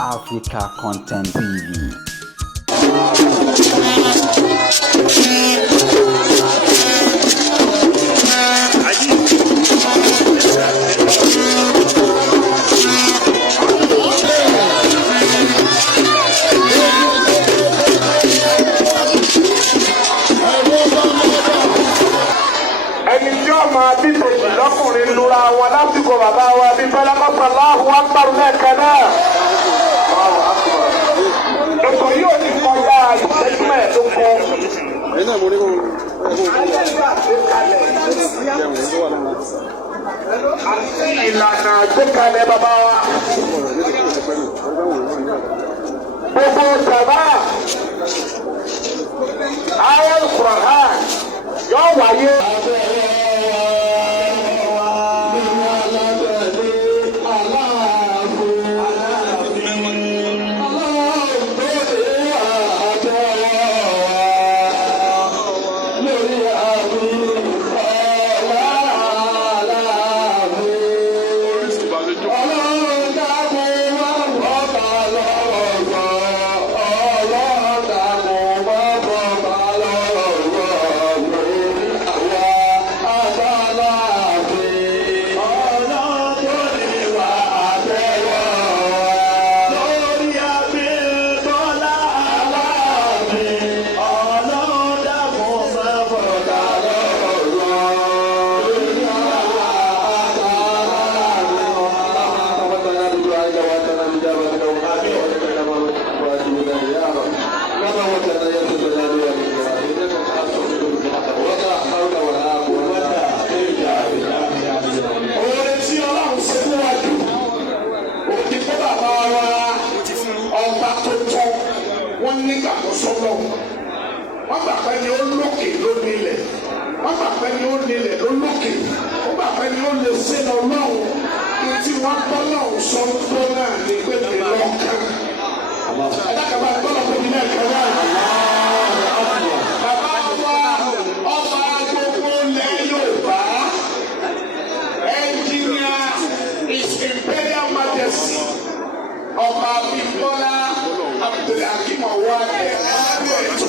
Africa Content TV. lọ́kùnrin lura wọn lásìkò bàbá wa bí fẹlẹ́kọ́sọ Allahu Akbar lẹ́ẹ̀kan náà. ètò yóò ti kọjá ìṣẹ́jú mẹ́ẹ̀ẹ́dógún. àti ìlànà àgbékalẹ̀ bàbá wa. gbogbo sábà ayé Al-Qur'an yóò wáyé. wọ́n gbà pé ni ó lókè ló nílẹ̀ wọ́n gbà pé ni ó nílẹ̀ ló lókè wọ́n gbà pé ni ó lè ṣe lọ lọ́hùn ní tí wọ́n gbọ́ lọ́hùn sọ tó náà ní pé mi lọ́kàn. ẹ̀dákàbá gbọ́dọ̀ pé mi náà kàn náà. bàbá wa ọba gbogbo ilẹ̀ Yorùbá ẹnjìníà His Imperial Majesty ọba Abímbọ́lá Abdulhakeem Ọwọ́adé ẹ̀ẹ́dẹ́gbẹ̀ẹ́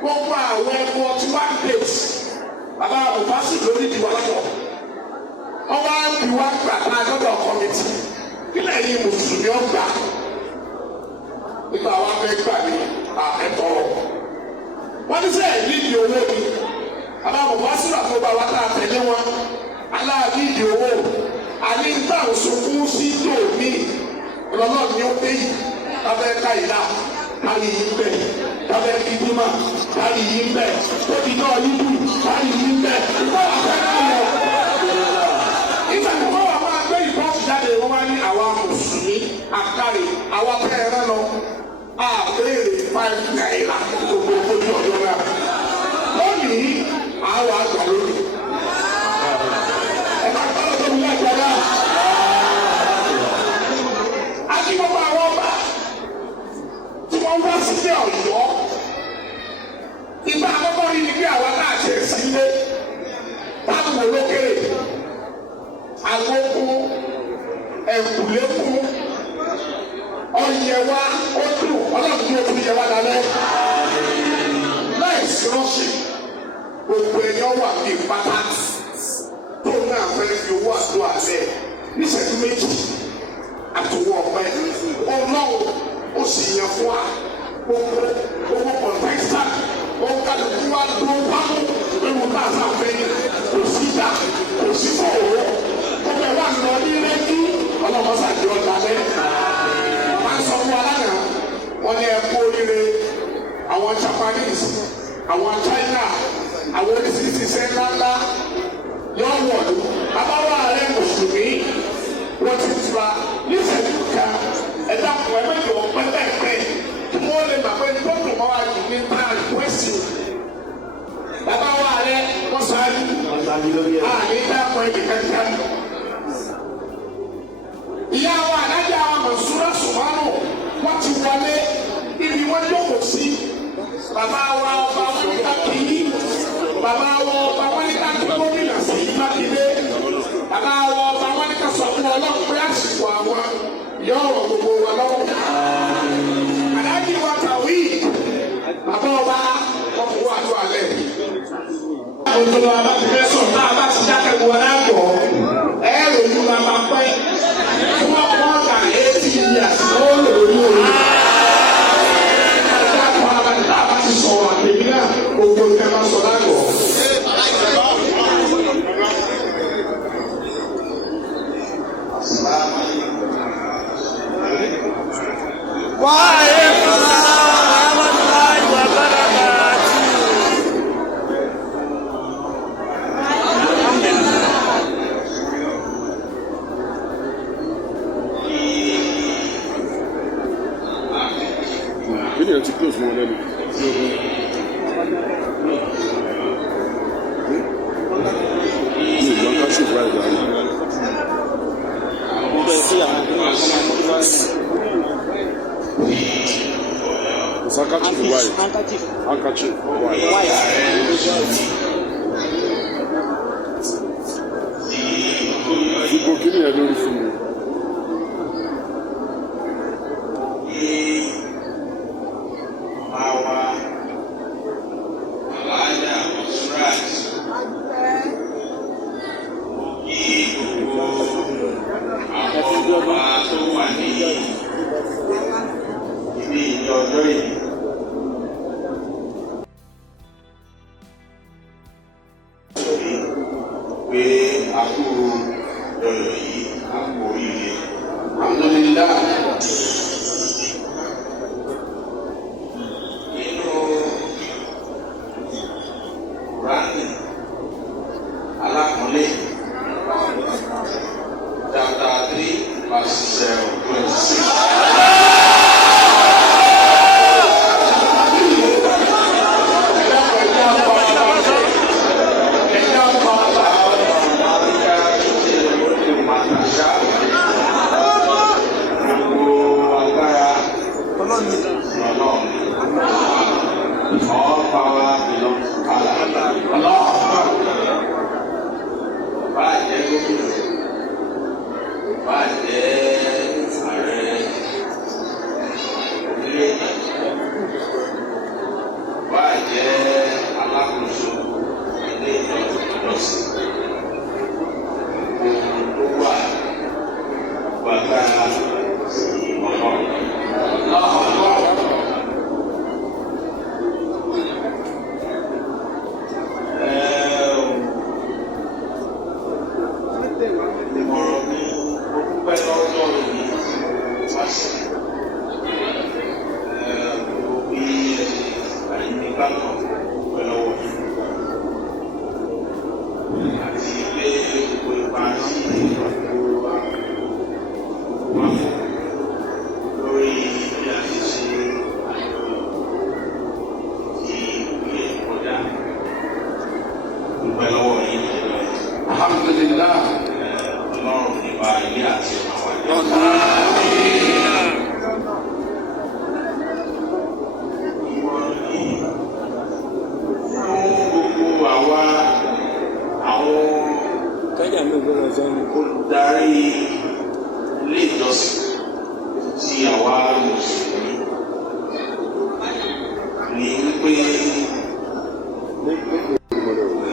gbogbo àwọn ẹ̀kọ́ tí wọ́n ń pè bàbá àbùbásì lórí ìdíwọ́ lọ́tọ̀ ọwọ́ àbí wá gbà tá a lọ́dọ̀ kọ́mìtì nílẹ̀ yìí mùsùlùmí ọgbà nígbà wá fẹ́ gbà ní ẹ̀tọ́ wọ́n ní sẹ́yìn nídìí owó ni àbábọ̀ wá sí àtọ́gbà wá tá a tẹ̀lé wọn aláàbí ìdí owó àní ń tà òṣùnkún sí tòmí ọlọ́nà ni ó dé yìí lábẹ́ ká ìlà káyì yìí bẹ̀ lábẹ́ kíkúmà káyì yìí bẹ̀ tóbi náà yíbù káyì yìí bẹ̀ ìfọ̀ àfẹ́kù lọ. ìgbà tí wọ́n wà máa gbé ìbọ́ọ̀sì jáde wọ́n wá ní àwa mùsùlùmí àkàrè àwa pẹ́ẹ́rẹ́ lọ àbẹ̀rẹ̀ 5 náírà gbogbo ojú ọjọ́ náà lónìí àwọn àgbà lónìí. ẹ̀ka ìpàdé tó ń yá ìjọba náà. àti gbogbo àwọn ọba tí wọ́n wá sílé Ọ̀yọ́ ìgbà àkọ́kọ́ yìí ni bí àwọn náà ṣe sílé táwọn olókèrè agbókun ẹ̀kúlẹ́kún ọ̀yẹ̀wá ó dùn ọlọ́run tí ó tún yẹ wá lálẹ́ láìsí rọ́ọ̀ṣì gbogbo ẹ̀yọ́ wà ní pátá tó náà fẹ́ fi owó àdó àlẹ́ níṣẹ́jú méjì àtòwọ́ ọ̀pẹ ọlọ́run ó sì yẹ fún wa gbogbo kọ̀ǹtẹ́sítà wọn kálukú wa dúró pamọ́ nínú káàsà fẹ́yìn kò sí dà kò sí fòwò gbogbo ẹ̀ wà lọ ní rẹ́gí ọlọ́mọsàdì ọ̀dà lẹ́ máa ń sọ fún wa lánàá wọn ní ẹ̀kú oríire àwọn Japanese àwọn China àwọn oníṣiríṣi iṣẹ́ ńláńlá yọ wọ̀lú abáwọ̀ ààrẹ mùsùlùmí wọ́n ti tura níṣẹ́jú kan ẹ̀dá fún ẹ mẹ́jọ pẹ́pẹ́pẹ́ kí wọ́n lè gbà pé ní tó dùn mọ́ wa jù ní náà wẹ́sì abáwọ̀ ààrẹ wọ́n sáájú àní dáàpọ̀ ẹ̀jẹ̀ kankan. ìyá wa àdájọ́ àwọn Mọ̀nsúrà Sùmánù wọ́n ti wọlé ibi wọ́n jókòó sí bàbá wa ọba wọn ní ká kí í bàbá wa ọba wọn ní ká kí gómìnà sí Mákindé bàbá wa ọba wọn ní ká sọ fún Ọlọ́run pé àsìkò àwọn yọ̀ọ̀rọ̀ gbogbo wa lọ́wọ́. Àdájì wa kàwé bàbá ọba wọn kò wá àdúrà lẹ̀. Òjò àbá ti fẹ́ sọ̀rọ̀ náà bá ti dákẹ́ wọn náà gbọ́ ẹ̀rọ ìlú máa máa pẹ́ fún ọkọ̀ ọ̀gá 80 years ó lè lórí òun. Sọ̀rọ̀ àtẹ̀mí náà gbogbo nǹkan máa sọ lágọ̀ọ́. Video ti close mọ́ lẹ́nu. Handkerchief white. Gbogbo kìíní ẹ̀ lórí fún mi. àti ilé gbogbo ipa tí gbogbo wa mú lórí bí a ti ṣe ìwé ìkọjá. Dúpẹ́ lọ́wọ́ yín. Alhamdulillah. Ọlọ́run nípa ilé àti àwọn àjọ. Olùdarí ilé ìjọsìn tí àwa mùsùlùmí ní wípé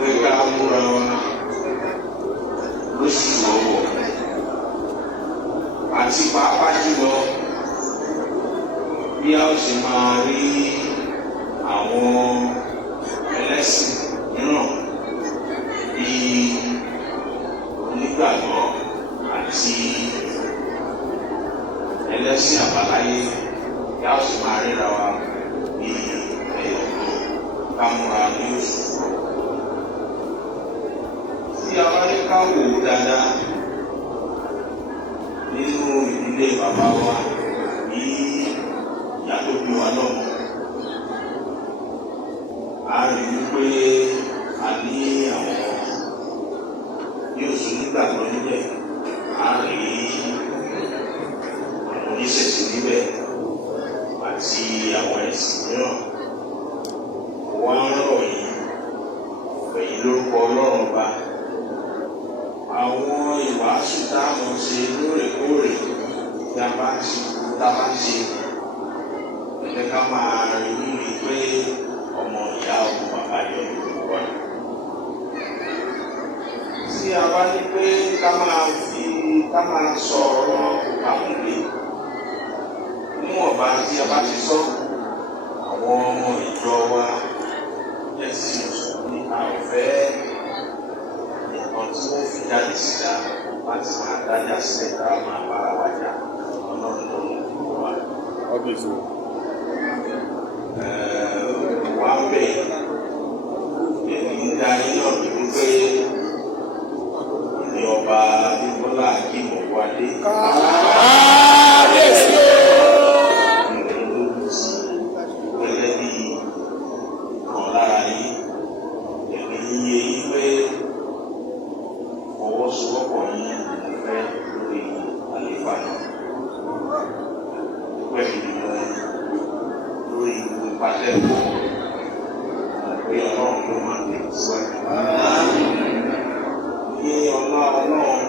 ẹ̀ka múra wa lóṣù lọ́wọ́ àti pàápàá jùlọ bí a ó ṣe máa rí àwọn ẹlẹ́sìn mìíràn bíi onígbàgbọ́ àti ẹlẹ́sìn àbáláyé yá ó sì máa ríra wa ní ẹ̀yọ̀ kámúra ní oṣù. Tí a bá ní ká wò ó dáadáa nínú ìdílé bàbá wa ní ìyá tó bí wa náà, a rí i pé a ní àwọn yóò sún nígbàgbọ́ níbẹ̀, a rí àwọn oníṣẹ̀ṣe níbẹ̀ àti àwọn ẹ̀sìn mìíràn. Wọ́n á rọ̀ yín ẹ̀yin lórúkọ Ọlọ́run Ọba. Àwọn ìwàásù táwọn ṣe lóòrèkóòrè tí a bá ṣe ẹ̀jẹ̀ ká máa rí i pé ọmọ ìyá ọmọ bàbá yọ ìwà. Tí a bá ní pé ká máa sọ̀rọ̀ àmúlé níwọ̀nba tí a bá ti sọ àwọn ọmọ ìjọ wa ẹ̀sìn ní àwọ̀fẹ́ nǹkan tí wọ́n fi jáde síta láti máa dájà sílẹ̀ ká máa bára wa jà ọlọ́run tó ń bọ̀ wá. Wá bẹ̀ èmi ń darí náà wípé ní ọba Adébọ́lá Akínbọ̀wálé. Gẹ́gẹ́ bí kan lára yín, èmi yé yín pé fọwọ́sowọ́pọ̀ yín fẹ́ lórí àlééfà náà. Dúpẹ́ mi lórí gbogbo ìpàdé ẹ̀kọ́ pé Ọlọ́run ló máa ń tẹ̀síwájú. Ní ọlá Ọlọ́run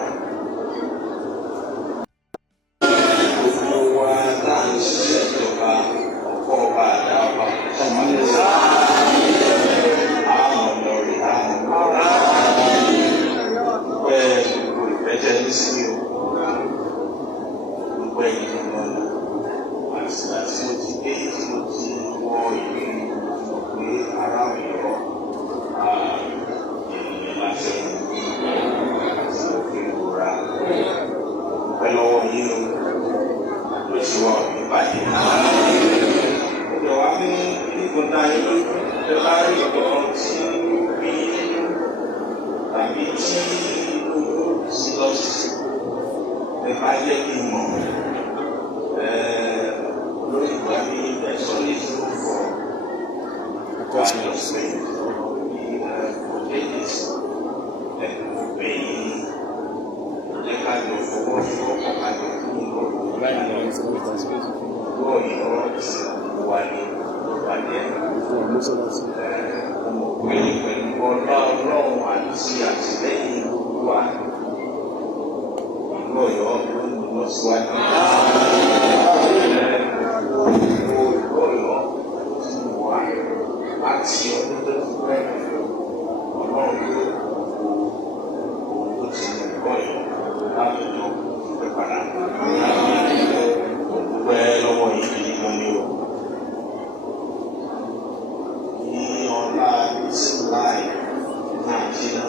gbogbo wa náà ń ṣiṣẹ́ ìjọba ọkọ̀ ọba àdá ọba ọmọdé àwọn lórí àwọn pẹ́ gbogbo ìfẹ́jẹ́ ní sí o gbogbo ẹ̀yìn lọ́nà àti àti mo ti gbé tí mo ti wọ ìlú pé ara mi rọ ènìyàn láti àti òfin ìrora pẹ́ lọ́wọ́ yín o ló ti wọ ìbàdí. Ọjọ́ wa ní ìgbọ̀ntà yín lójú ẹ bá rí ọ̀dọ́ tí bí tàbí tí sí lọ sí ẹ bá jẹ́ kí n mọ̀ lórí ìgbà bí ẹ̀sọ́ lè dúró fọ́ adjustment for ladies ẹ̀kọ́ bẹ́yìn jẹ́ ká jọ fọwọ́ fọwọ́ ká jọ fún ìlọ́rùn lọ́ọ̀ ìlọ́rọ̀ tí wà ní ìpàdé pẹ̀lú ọlá Ọlọ́run àti àtìlẹ́yìn gbogbo wa ìlú Ọ̀yọ́ ló ń lọ síwájú. Ìlú Ọ̀yọ́ ti wà láti ọdún tó ti pẹ́ Ọlọ́run ló ohun tó ti mú Ọ̀yọ́ láwùjọ ìpẹ́ padà. Gbogbo ẹ lọ́wọ́ yìí ni mo ní o. Ní ọlá ìsìnláì Nàìjíríà.